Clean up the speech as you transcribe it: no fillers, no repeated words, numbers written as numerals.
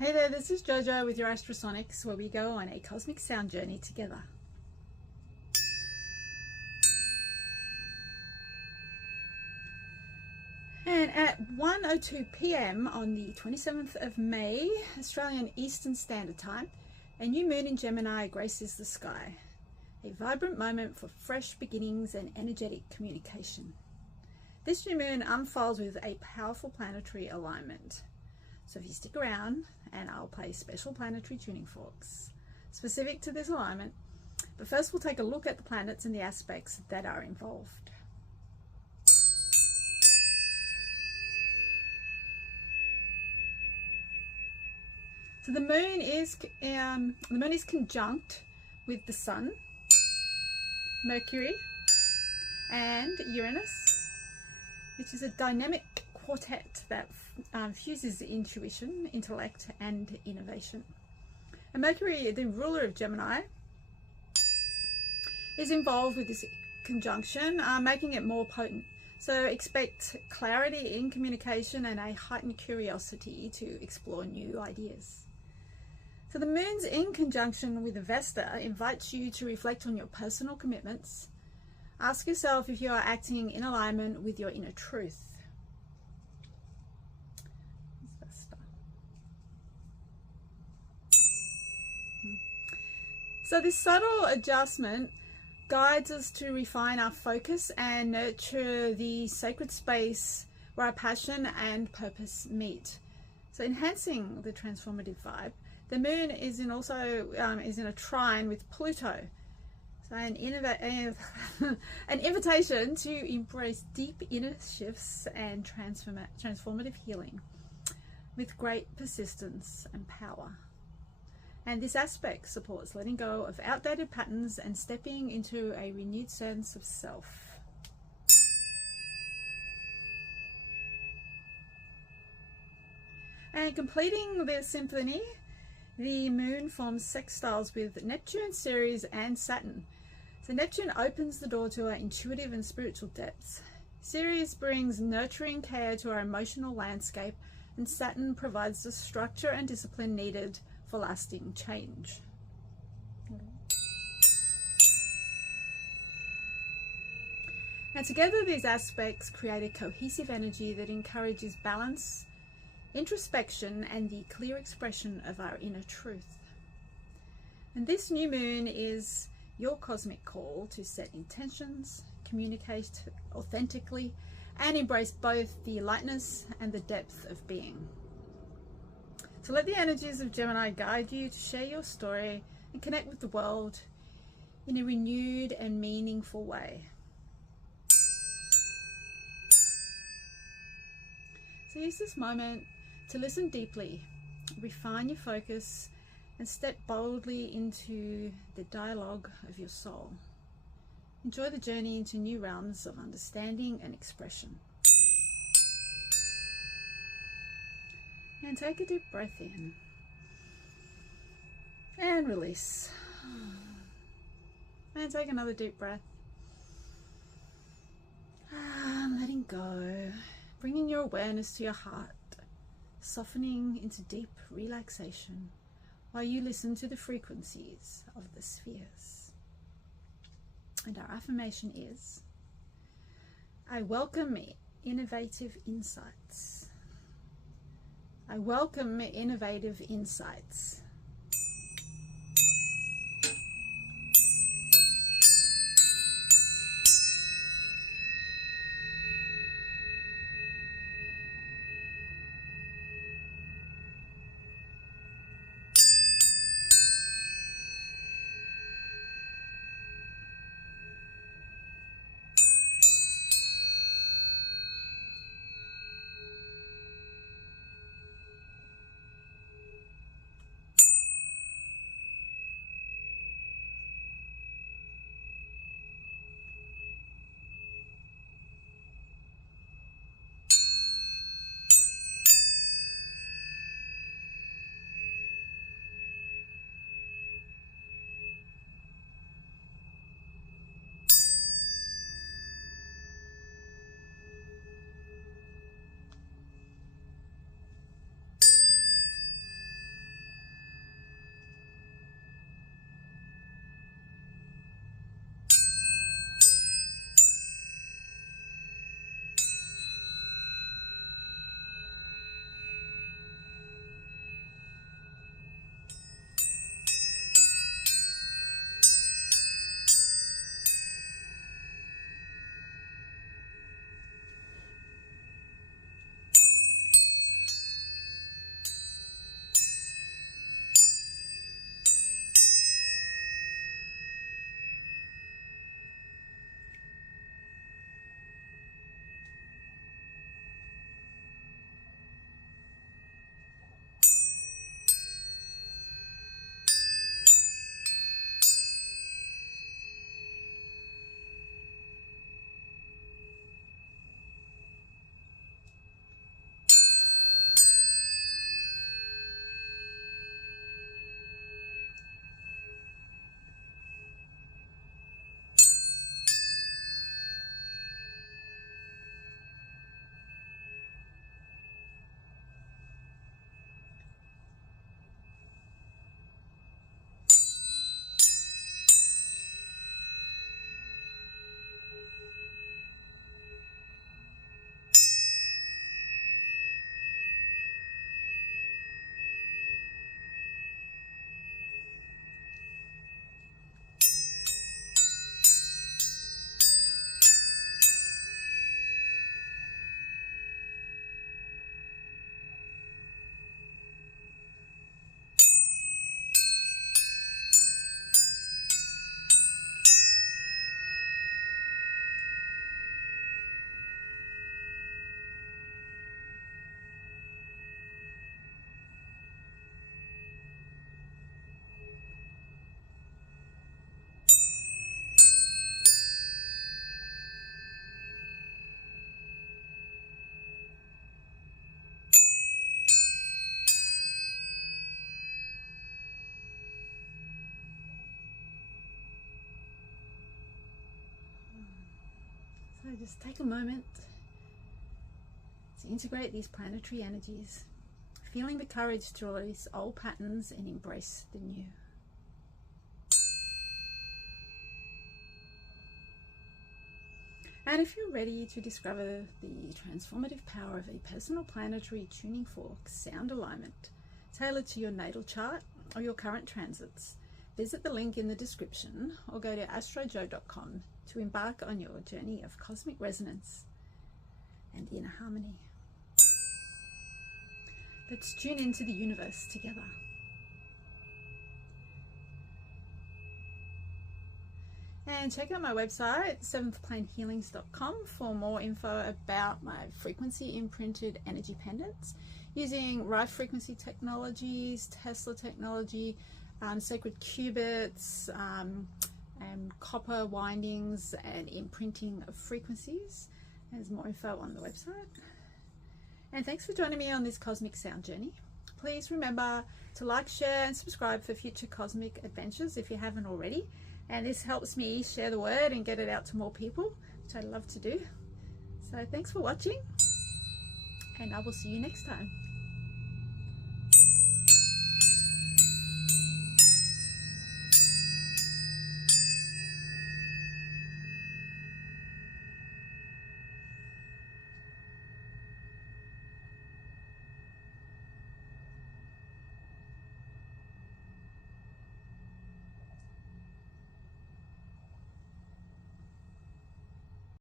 Hey there, this is Jojo with your ASTROSONICS, where we go on a cosmic sound journey together. And at 1:02 p.m. on the 27th of May, Australian Eastern Standard Time, a new moon in Gemini graces the sky. A vibrant moment for fresh beginnings and energetic communication. This new moon unfolds with a powerful planetary alignment. So if you stick around, and I'll play special planetary tuning forks specific to this alignment. But first we'll take a look at the planets and the aspects that are involved. So the moon is conjunct with the Sun, Mercury, and Uranus, which is a dynamic quartet that fuses intuition, intellect, and innovation. And Mercury, the ruler of Gemini, is involved with this conjunction, making it more potent. So expect clarity in communication and a heightened curiosity to explore new ideas. So the moon's in conjunction with Vesta invites you to reflect on your personal commitments. Ask yourself if you are acting in alignment with your inner truth. So this subtle adjustment guides us to refine our focus and nurture the sacred space where our passion and purpose meet. So enhancing the transformative vibe, the moon is in a trine with Pluto. So an invitation to embrace deep inner shifts and transformative healing with great persistence and power. And this aspect supports letting go of outdated patterns and stepping into a renewed sense of self. And completing the symphony, the moon forms sextiles with Neptune, Ceres, and Saturn. So Neptune opens the door to our intuitive and spiritual depths. Ceres brings nurturing care to our emotional landscape, and Saturn provides the structure and discipline needed for lasting change. And together these aspects create a cohesive energy that encourages balance, introspection, and the clear expression of our inner truth. And this new moon is your cosmic call to set intentions, communicate authentically, and embrace both the lightness and the depth of being. So let the energies of Gemini guide you to share your story and connect with the world in a renewed and meaningful way. So use this moment to listen deeply, refine your focus, and step boldly into the dialogue of your soul. Enjoy the journey into new realms of understanding and expression. And take a deep breath in and release. And take another deep breath. And letting go, bringing your awareness to your heart, softening into deep relaxation while you listen to the frequencies of the spheres. And our affirmation is, I welcome innovative insights. I welcome innovative insights. So just take a moment to integrate these planetary energies, feeling the courage to release old patterns and embrace the new. And if you're ready to discover the transformative power of a personal planetary tuning fork sound alignment tailored to your natal chart or your current transits, visit the link in the description or go to astrojo.com to embark on your journey of cosmic resonance and inner harmony. Let's tune into the universe together. And check out my website, seventhplanehealings.com, for more info about my frequency imprinted energy pendants using Rife frequency technologies, Tesla technology, sacred qubits, and copper windings and imprinting of frequencies. There's more info on the website. And thanks for joining me on this cosmic sound journey. Please remember to like, share and subscribe for future cosmic adventures if you haven't already. And this helps me share the word and get it out to more people, which I love to do. So thanks for watching, and I will see you next time.